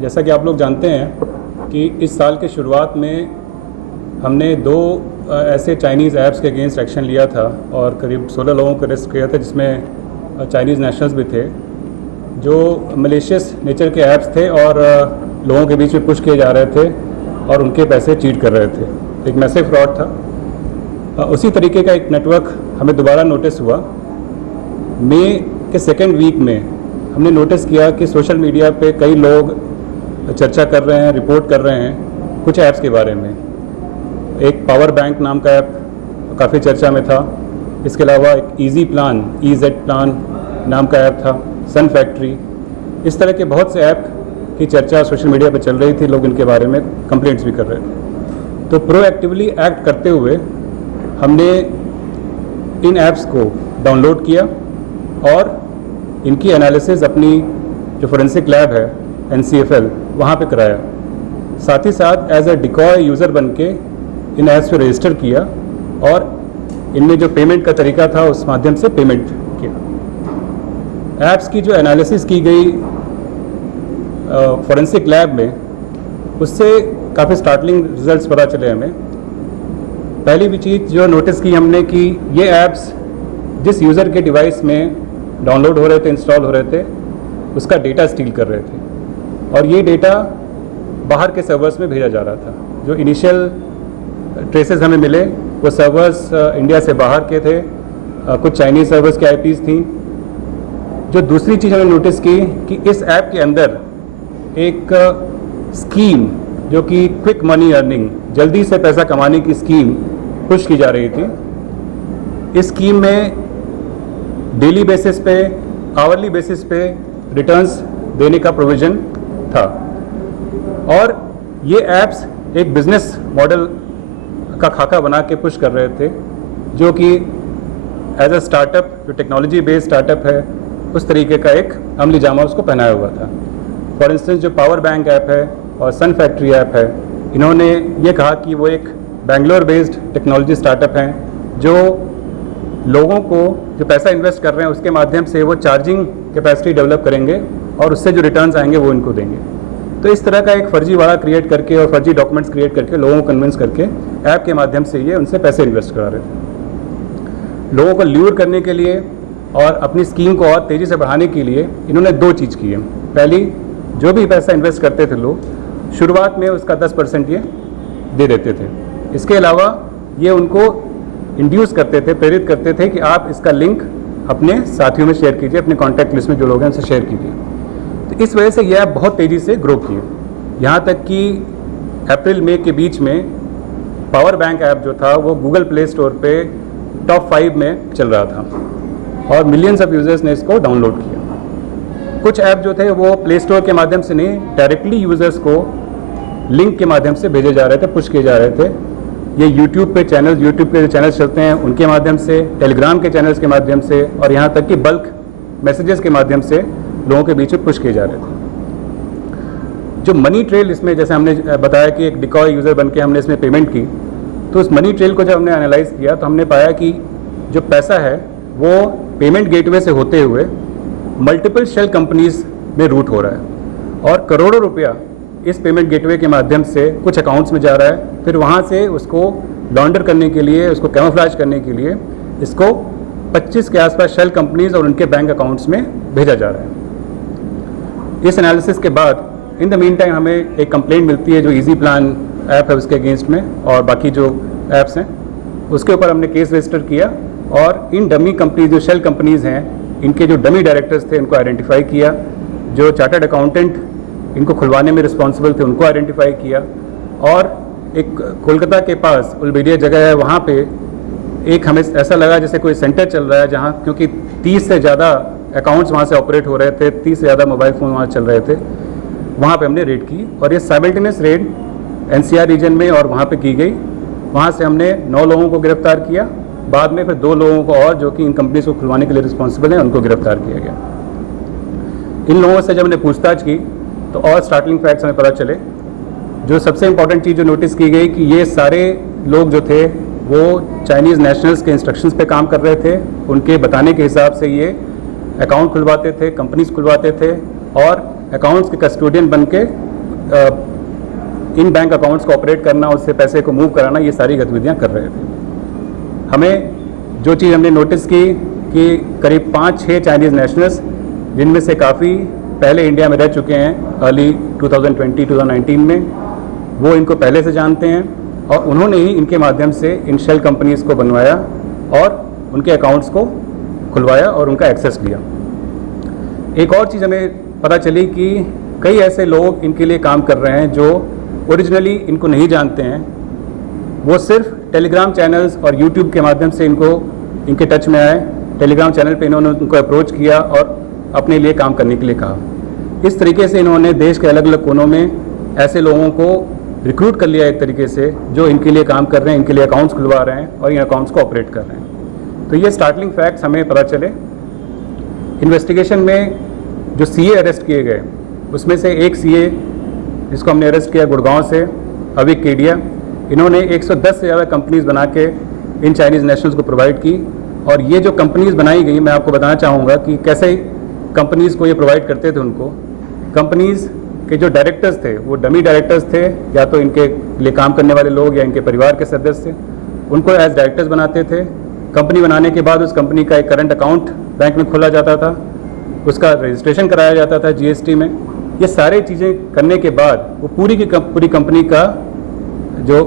जैसा कि आप लोग जानते हैं कि इस साल के शुरुआत में हमने दो ऐसे चाइनीज़ ऐप्स के अगेंस्ट एक्शन लिया था और करीब 16 लोगों को अरेस्ट किया था, जिसमें चाइनीज़ नेशनल्स भी थे जो मलेशियस नेचर के ऐप्स थे और लोगों के बीच में पुश किए जा रहे थे और उनके पैसे चीट कर रहे थे। एक मैसिव फ्रॉड था। उसी तरीके का एक नेटवर्क हमें दोबारा नोटिस हुआ। मई के सेकेंड वीक में हमने नोटिस किया कि सोशल मीडिया पे कई लोग चर्चा कर रहे हैं, रिपोर्ट कर रहे हैं कुछ ऐप्स के बारे में। एक पावर बैंक नाम का ऐप काफ़ी चर्चा में था। इसके अलावा एक ईजी प्लान, EZ प्लान नाम का ऐप था, सन फैक्ट्री। इस तरह के बहुत से ऐप की चर्चा सोशल मीडिया पर चल रही थी, लोग इनके बारे में कंप्लेंट्स भी कर रहे थे। तो प्रोएक्टिवली एक्ट करते हुए हमने इन ऐप्स को डाउनलोड किया और इनकी एनालिसिस अपनी जो फोरेंसिक लैब है NCFL वहाँ पे कराया। साथ ही साथ एज अ डिकॉय यूज़र बन के इन ऐप्स पे रजिस्टर किया और इनमें जो पेमेंट का तरीका था उस माध्यम से पेमेंट किया। ऐप्स की जो एनालिसिस की गई फोरेंसिक लैब में, उससे काफ़ी स्टार्टलिंग रिजल्ट्स पता चले हमें। पहली भी चीज़ जो नोटिस की हमने कि ये ऐप्स जिस यूज़र के डिवाइस में डाउनलोड हो रहे थे, इंस्टॉल हो रहे थे, उसका डेटा स्टील कर रहे थे और ये डेटा बाहर के सर्वर्स में भेजा जा रहा था। जो इनिशियल ट्रेसेस हमें मिले वो सर्वर्स इंडिया से बाहर के थे, कुछ चाइनीज़ सर्वर्स की IPs थी। जो दूसरी चीज़ हमने नोटिस की कि इस ऐप के अंदर एक स्कीम जो कि क्विक मनी अर्निंग, जल्दी से पैसा कमाने की स्कीम पुश की जा रही थी। इस स्कीम में डेली बेसिस पे, आवरली बेसिस पे रिटर्न्स देने का प्रोविज़न था और ये ऐप्स एक बिज़नेस मॉडल का खाका बना के पुश कर रहे थे, जो कि एज अ स्टार्टअप, जो टेक्नोलॉजी बेस्ड स्टार्टअप है, उस तरीके का एक अमली जामा उसको पहनाया हुआ था। फॉर इंस्टेंस जो पावर बैंक ऐप है और सन फैक्ट्री ऐप है, इन्होंने ये कहा कि वो एक बेंगलोर बेस्ड टेक्नोलॉजी स्टार्टअप हैं जो लोगों को जो पैसा इन्वेस्ट कर रहे हैं उसके माध्यम से वो चार्जिंग कैपेसिटी डेवलप करेंगे और उससे जो रिटर्न्स आएंगे वो इनको देंगे। तो इस तरह का एक फर्जीवाड़ा क्रिएट करके और फर्जी डॉक्यूमेंट्स क्रिएट करके लोगों को कन्विंस करके ऐप के माध्यम से ये उनसे पैसे इन्वेस्ट करा रहे थे। लोगों को ल्यूर करने के लिए और अपनी स्कीम को और तेज़ी से बढ़ाने के लिए इन्होंने दो चीज़ की है। पहली, जो भी पैसा इन्वेस्ट करते थे लोग, शुरुआत में उसका 10% ये दे देते थे। इसके अलावा ये उनको इंड्यूस करते थे, प्रेरित करते थे कि आप इसका लिंक अपने साथियों में शेयर कीजिए, अपने कॉन्टैक्ट लिस्ट में जो लोग हैं उनसे शेयर कीजिए। तो इस वजह से ये ऐप बहुत तेज़ी से ग्रो किए, यहाँ तक कि अप्रैल मई के बीच में पावर बैंक ऐप जो था वो गूगल प्ले स्टोर पे टॉप 5 में चल रहा था और मिलियंस ऑफ यूज़र्स ने इसको डाउनलोड किया। कुछ ऐप जो थे वो प्ले स्टोर के माध्यम से नहीं, डायरेक्टली यूज़र्स को लिंक के माध्यम से भेजे जा रहे थे, पुश किए जा रहे थे। ये यूट्यूब पे चैनल, यूट्यूब के जो चैनल्स चलते हैं उनके माध्यम से, टेलीग्राम के चैनल्स के माध्यम से और यहाँ तक कि बल्क मैसेजेस के माध्यम से लोगों के बीच में पुश किए जा रहे थे। जो मनी ट्रेल इसमें, जैसे हमने बताया कि एक डिकॉय यूज़र बन के हमने इसमें पेमेंट की, तो उस मनी ट्रेल को जब हमने एनालाइज किया तो हमने पाया कि जो पैसा है वो पेमेंट गेटवे से होते हुए मल्टीपल शेल कंपनीज में रूट हो रहा है और करोड़ों रुपया इस पेमेंट गेटवे के माध्यम से कुछ अकाउंट्स में जा रहा है। फिर वहाँ से उसको लॉन्डर करने के लिए, उसको कैमोफ्लेज करने के लिए इसको 25 के आसपास शेल कंपनीज और उनके बैंक अकाउंट्स में भेजा जा रहा है। इस एनालिसिस के बाद इन द मीन टाइम हमें एक कंप्लेंट मिलती है जो ईजी प्लान ऐप है उसके अगेंस्ट में और बाकी जो ऐप्स हैं उसके ऊपर हमने केस रजिस्टर किया और इन डमी कंपनीज, जो शेल कंपनीज़ हैं, इनके जो डमी डायरेक्टर्स थे इनको आइडेंटिफाई किया। जो चार्टर्ड अकाउंटेंट इनको खुलवाने में रिस्पॉन्सिबल थे उनको आइडेंटिफाई किया और एक कोलकाता के पास उलबेडिया जगह है, वहाँ पे एक हमें ऐसा लगा जैसे कोई सेंटर चल रहा है जहाँ, क्योंकि 30 से ज़्यादा अकाउंट्स वहाँ से ऑपरेट हो रहे थे, 30 से ज़्यादा मोबाइल फ़ोन वहाँ चल रहे थे। वहाँ पे हमने रेड की और ये साइमल्टेनियस रेड NCR रीजन में और वहाँ पे की गई। वहाँ से हमने 9 लोगों को गिरफ्तार किया। बाद में फिर 2 लोगों को और जो कि इन कंपनीज को खुलवाने के लिए रिस्पॉन्सिबल हैं उनको गिरफ्तार किया गया। इन लोगों से जब हमने पूछताछ की तो और स्टार्टलिंग फैक्ट्स हमें पता चले। जो सबसे इम्पॉर्टेंट चीज़ जो नोटिस की गई कि ये सारे लोग जो थे वो चाइनीज़ नेशनल्स के इंस्ट्रक्शंस पे काम कर रहे थे। उनके बताने के हिसाब से ये अकाउंट खुलवाते थे, कंपनीज खुलवाते थे और अकाउंट्स के कस्टोडियन बन के इन बैंक अकाउंट्स को ऑपरेट करना, उससे पैसे को मूव कराना, ये सारी गतिविधियां कर रहे थे। हमें जो चीज़ हमने नोटिस की कि करीब 5-6 चाइनीज़ नेशनल्स, जिनमें से काफ़ी पहले इंडिया में रह चुके हैं अर्ली 2020-2019 में, वो इनको पहले से जानते हैं और उन्होंने ही इनके माध्यम से इन शेल कंपनीज़ को बनवाया और उनके अकाउंट्स को खुलवाया और उनका एक्सेस लिया। एक और चीज़ हमें पता चली कि कई ऐसे लोग इनके लिए काम कर रहे हैं जो ओरिजिनली इनको नहीं जानते हैं, वो सिर्फ टेलीग्राम चैनल्स और यूट्यूब के माध्यम से इनके टच में आए। टेलीग्राम चैनल पे इन्होंने उनको अप्रोच किया और अपने लिए काम करने के लिए कहा। इस तरीके से इन्होंने देश के अलग अलग कोनों में ऐसे लोगों को रिक्रूट कर लिया एक तरीके से, जो इनके लिए काम कर रहे हैं, इनके लिए अकाउंट्स खुलवा रहे हैं और इन अकाउंट्स को ऑपरेट कर रहे हैं। तो ये स्टार्टलिंग फैक्ट्स हमें पता चले। इन्वेस्टिगेशन में जो सीए अरेस्ट किए गए, उसमें से एक सीए जिसको हमने अरेस्ट किया गुड़गांव से, अविक केडिया, इन्होंने 110 से ज़्यादा कंपनीज़ बना के इन चाइनीज़ नेशनल्स को प्रोवाइड की। और ये जो कंपनीज़ बनाई गई, मैं आपको बताना चाहूँगा कि कैसे कंपनीज़ को ये प्रोवाइड करते थे उनको। कंपनीज़ के जो डायरेक्टर्स थे वो डमी डायरेक्टर्स थे, या तो इनके लिए काम करने वाले लोग या इनके परिवार के सदस्य थे, उनको एज डायरेक्टर्स बनाते थे। कंपनी बनाने के बाद उस कंपनी का एक करंट अकाउंट बैंक में खोला जाता था, उसका रजिस्ट्रेशन कराया जाता था जीएसटी में। ये सारी चीज़ें करने के बाद वो पूरी की पूरी कंपनी का जो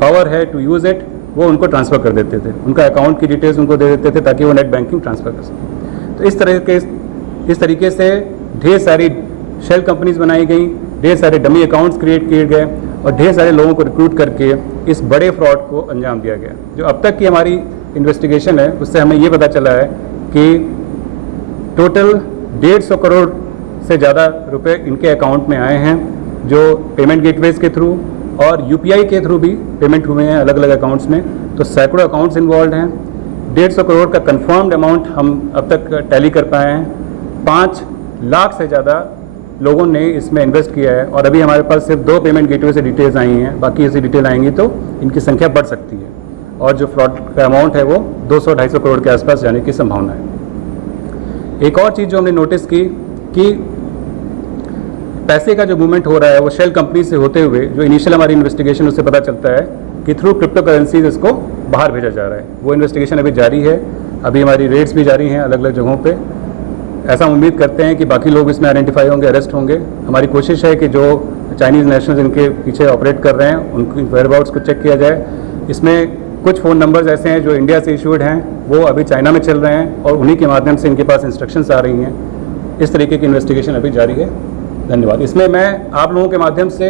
पावर है टू यूज़ इट, वो उनको ट्रांसफ़र कर देते थे, उनका अकाउंट की डिटेल्स उनको दे देते थे ताकि वो नेट बैंकिंग ट्रांसफ़र कर सकें। तो इस तरीके से ढेर सारी शेल कंपनीज बनाई गई, ढेर सारे डमी अकाउंट्स क्रिएट किए गए और ढेर सारे लोगों को रिक्रूट करके इस बड़े फ्रॉड को अंजाम दिया गया। जो अब तक की हमारी इन्वेस्टिगेशन है, उससे हमें ये पता चला है कि टोटल 150 करोड़ से ज़्यादा रुपए इनके अकाउंट में आए हैं, जो पेमेंट गेटवेज के थ्रू और यूपीआई के थ्रू भी पेमेंट हुए हैं अलग अलग अकाउंट्स में। तो सैकड़ों अकाउंट्स इन्वॉल्व हैं। 150 करोड़ का कंफर्म्ड अमाउंट हम अब तक टैली कर पाए हैं। 5 लाख से ज़्यादा लोगों ने इसमें इन्वेस्ट किया है और अभी हमारे पास सिर्फ 2 पेमेंट गेटवे से डिटेल्स आई हैं, बाकी ऐसी डिटेल आएंगी तो इनकी संख्या बढ़ सकती है और जो फ्रॉड का अमाउंट है वो 200-250 करोड़ के आसपास जाने की संभावना है। एक और चीज़ जो हमने नोटिस की कि पैसे का जो मूवमेंट हो रहा है वो शेल कंपनी से होते हुए, जो इनिशियल हमारी इन्वेस्टिगेशन उससे पता चलता है कि थ्रू क्रिप्टो करेंसीज इसको बाहर भेजा जा रहा है। वो इन्वेस्टिगेशन अभी जारी है, अभी हमारी रेड्स भी जारी हैं अलग अलग जगहों पे। ऐसा उम्मीद करते हैं कि बाकी लोग इसमें आइडेंटिफाई होंगे, अरेस्ट होंगे। हमारी कोशिश है कि जो चाइनीज़ नेशनल्स इनके पीछे ऑपरेट कर रहे हैं उनकी वेयरअबाउट्स को चेक किया जाए। इसमें कुछ फ़ोन नंबर्स ऐसे हैं जो इंडिया से इशूड हैं, वो अभी चाइना में चल रहे हैं और उन्हीं के माध्यम से इनके पास इंस्ट्रक्शंस आ रही हैं। इस तरीके की इन्वेस्टिगेशन अभी जारी है। धन्यवाद। इसमें मैं आप लोगों के माध्यम से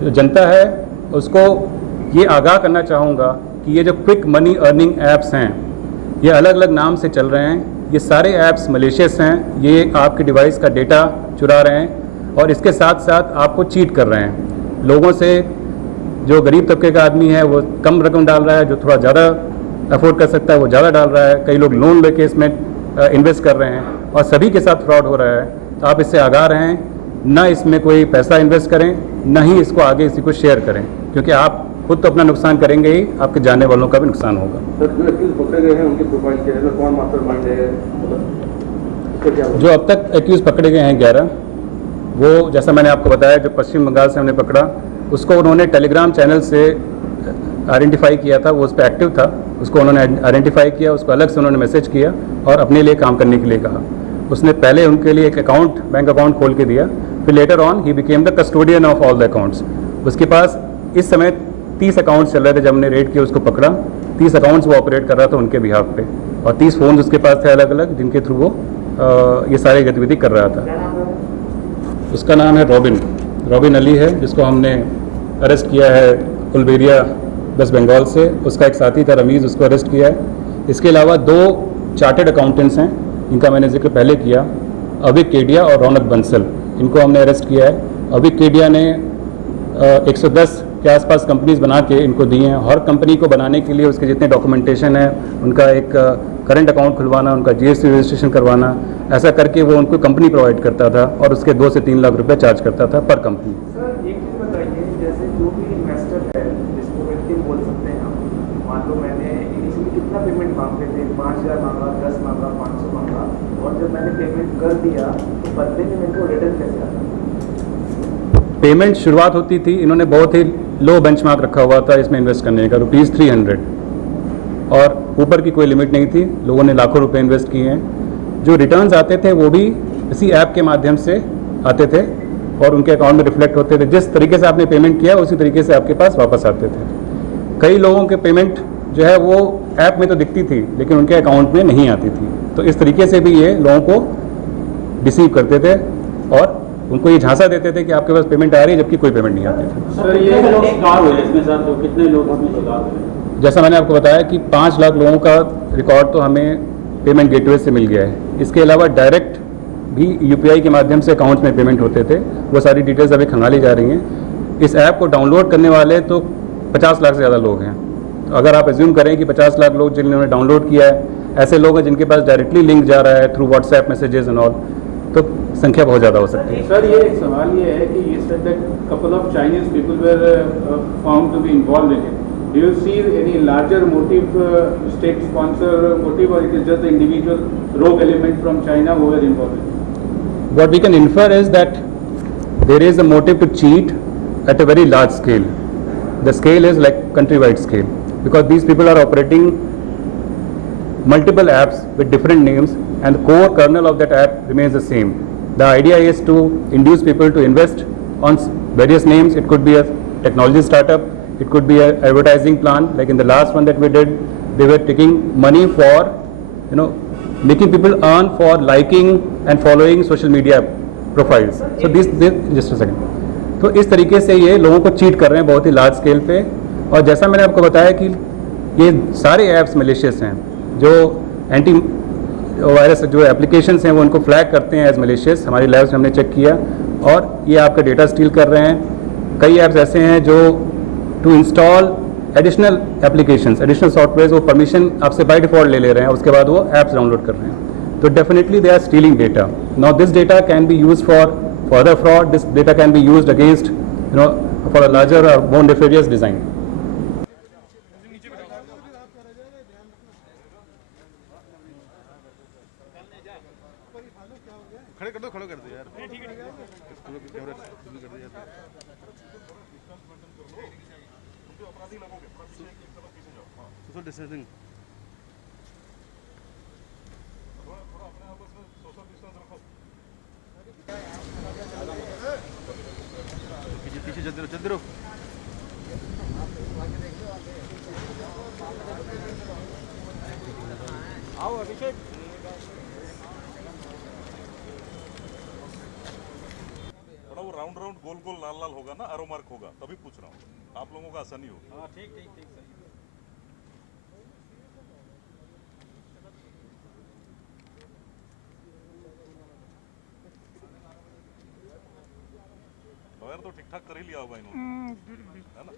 जो जनता है उसको ये आगाह करना चाहूँगा कि ये जो क्विक मनी अर्निंग ऐप्स हैं, ये अलग अलग नाम से चल रहे हैं। ये सारे ऐप्स मलेशियस हैं, ये आपके डिवाइस का डेटा चुरा रहे हैं और इसके साथ साथ आपको चीट कर रहे हैं। लोगों से, जो गरीब तबके का आदमी है वो कम रकम डाल रहा है, जो थोड़ा ज़्यादा अफोर्ड कर सकता है वो ज़्यादा डाल रहा है। कई लोग लोन लेके इसमें इन्वेस्ट कर रहे हैं और सभी के साथ फ्रॉड हो रहा है। तो आप इससे आगाह रहें, ना इसमें कोई पैसा इन्वेस्ट करें, ना ही इसको आगे किसी को शेयर करें, क्योंकि आप खुद तो अपना नुकसान करेंगे ही, आपके जानने वालों का भी नुकसान होगा। सर, जो एक्यूज पकड़े गए हैं उनकी प्रोफाइल क्या है, कौन मास्टरमाइंड है, मतलब जो अब तक एक्यूज पकड़े गए हैं 11, वो जैसा मैंने आपको बताया, जो पश्चिम बंगाल से हमने पकड़ा उसको उन्होंने टेलीग्राम चैनल से आइडेंटिफाई किया था, वो उस पर एक्टिव था, उसको उन्होंने आइडेंटिफाई किया, उसको अलग से उन्होंने मैसेज किया और अपने लिए काम करने के लिए कहा। उसने पहले उनके लिए एक अकाउंट, बैंक अकाउंट खोल के दिया, फिर later on he became the custodian of all the accounts. उसके पास इस समय 30 अकाउंट्स चल रहे थे जब हमने रेड किया, उसको पकड़ा। 30 अकाउंट्स वो ऑपरेट कर रहा था उनके बिहाफ पे और 30 फ़ोन उसके पास थे अलग अलग, जिनके थ्रू वो ये सारी गतिविधि कर रहा था। उसका नाम है रॉबिन अली है, जिसको हमने अरेस्ट किया है उलबेरिया वेस्ट बंगाल से। उसका एक साथी था रमीज़, उसको अरेस्ट किया है। इसके अलावा 2 चार्टेड अकाउंटेंट्स हैं, इनका मैंने जिक्र पहले किया, अविक केडिया और रौनक बंसल, इनको हमने अरेस्ट किया है। अविक केडिया ने 110 के आसपास कंपनीज बना के इनको दी हैं। हर कंपनी को बनाने के लिए उसके जितने डॉक्यूमेंटेशन है, उनका एक करंट अकाउंट खुलवाना, उनका जीएसटी रजिस्ट्रेशन करवाना, ऐसा करके वो उनको कंपनी प्रोवाइड करता था और उसके 2 से 3 लाख रुपए चार्ज करता था पर कंपनी। सर, एक चीज़ बताइए, जैसे जो भी इन्वेस्टर है जिसको विक्टिम बोल सकते हैं हम, मान लो मैंने इनिशियली कितना पेमेंट मांगते थे, 5,000 मांगा, 10 मांगा, 500 मांगा, और जब मैंने पेमेंट कर दिया तो बदले में मेरे को रिटर्न कैसे आता? पेमेंट शुरुआत होती थी, इन्होंने बहुत ही लो बेंचमार्क रखा हुआ था इसमें इन्वेस्ट करने का, ₹300, और ऊपर की कोई लिमिट नहीं थी। लोगों ने लाखों रुपए इन्वेस्ट किए हैं। जो रिटर्न्स आते थे वो भी इसी ऐप के माध्यम से आते थे और उनके अकाउंट में रिफ्लेक्ट होते थे। जिस तरीके से आपने पेमेंट किया उसी तरीके से आपके पास वापस आते थे। कई लोगों के पेमेंट जो है वो ऐप में तो दिखती थी लेकिन उनके अकाउंट में नहीं आती थी। तो इस तरीके से भी ये लोगों को डिसीव करते थे और उनको ये झांसा देते थे कि आपके पास पेमेंट आ रही है, जबकि कोई पेमेंट नहीं आती थी। सर ये लोग शिकार हुए इसमें सर, तो कितने लोग इसमें शिकार हुए? जैसा मैंने आपको बताया कि 5 लाख लोगों का रिकॉर्ड तो हमें पेमेंट गेटवे से मिल गया है। इसके अलावा डायरेक्ट भी यूपीआई के माध्यम से अकाउंट्स में पेमेंट होते थे। वो सारी डिटेल्स अभी खंगाली जा रही हैं। इस ऐप को डाउनलोड करने वाले तो 50 लाख से ज़्यादा लोग हैं। तो अगर आप एज्यूम करें कि 50 लाख लोग जिन्होंने डाउनलोड किया है, ऐसे लोग हैं जिनके पास डायरेक्टली लिंक जा रहा है through WhatsApp messages and all, तो संख्या बहुत ज़्यादा हो सकती है। सर ये एक सवाल ये है कि ये said that couple of Chinese people were found to be involved in it. Do you see any larger motive, state sponsor motive, or it is just the individual rogue element from China who were involved? What we can infer is that there is a motive to cheat at a very large scale. The scale is like countrywide scale because these people are operating multiple apps with different names and the core kernel of that app remains the same. The idea is to induce people to invest on various names. It could be a technology startup, it could be an advertising plan. Like in the last one that we did, they were taking money for, making people earn for liking and following social media profiles. So this just a second. तो इस तरीके से ये लोगों को cheat कर रहे हैं बहुत ही लार्ज स्केल पे। और जैसा मैंने आपको बताया कि ये सारे ऐप्स मलेशियस हैं। जो एंटी वायरस जो एप्लीकेशंस हैं वो उनको फ्लैग करते हैं एज मलेशियस। हमारी लैब्स में हमने चेक किया और ये आपका डेटा स्टील कर रहे हैं। कई ऐप्स ऐसे हैं जो to install additional applications, additional software, वो परमिशन आपसे बाय डिफॉल्ट ले ले रहे हैं, उसके बाद वो ऐप्स डाउनलोड कर रहे हैं। तो definitely they are stealing data. Now this data can be use for further fraud. This data can be used against, for a larger or more nefarious design. खड़े कर दो यार। ठीक है कैमरा कर दो यार। अपराधी लगोगे, सोशल डिस्टेंसिंग, थोड़ा अपने आपस में सोशल डिस्टेंस रखो। पीछे चलते रहो। आओ अभिषेक। थोड़ा वो राउंड गोल लाल होगा ना, एरो मार्क होगा, तभी पूछ रहा हूँ। आप लोगों का आसानी हो। हाँ ठीक सही। लॉयर तो ठीक ठाक कर ही लिया होगा इन्होंने, है ना?